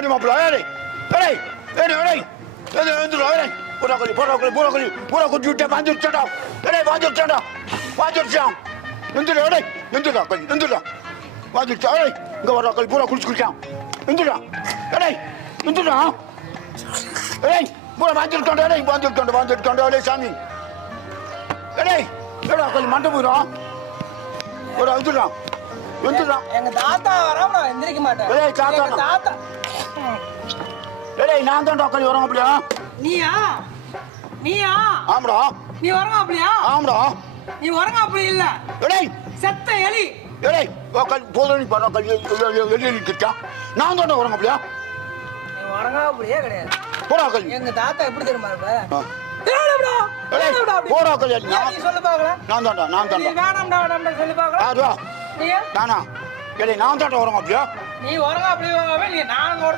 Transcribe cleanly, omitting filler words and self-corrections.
ஏடி மாப்பிள்ள ஏடி ஏடி ஏடி ஏடி ஏடி எழுந்துடா ஏடி பூரா குஞ்சு விட்டே வாஞ்சிருச்சாடா ஏடி வாஞ்சிருச்சான் எழுந்துடா ஏடி எழுந்துடா கொஞ்சம் எழுந்துடா வாஞ்சிருச்சா ஏடி இங்கே வர கல் பூரா குடிச்சுக்கிட்டான் எழுந்துடா ஏடி எழுந்துடா ஏடி பூரா வாஞ்சிருக்காண்டா ஏடி வாஞ்சிருக்காண்டா ஏடி சாமி ஏடி ஏடா கொஞ்சம் மண்டை போயிடும் ஒரு எழுந்துடா எங்க தாத்தா வராம நான் எந்திரிக்க மாட்டேன். ஏய் தாத்தா ஏய் நான் தான் டாக்டர் வரேன் அப்படியே நீயா ஆம்டா நீ வரங்க அப்படியா ஆம்டா நீ வரங்க அப்படி இல்ல ஏய் செத்த எலி ஏய் கல் போதனி பர கல் எலி நிக்கா நான் தான் வரேன் அப்படியே நீ வரங்க அப்படியே கிடையாது போடா கல் எங்க தாத்தா எப்படி தெரியுமா இருப்ப போடா கல் நீ சொல்லு பாக்கலாம் நான் தான் நீ வேணாம்டா சொல்லு பாக்கலாம் ஆ நானா ஏய் நான் தான் வரேன் அப்படியே நீ வரங்க அப்படியே நீ நான்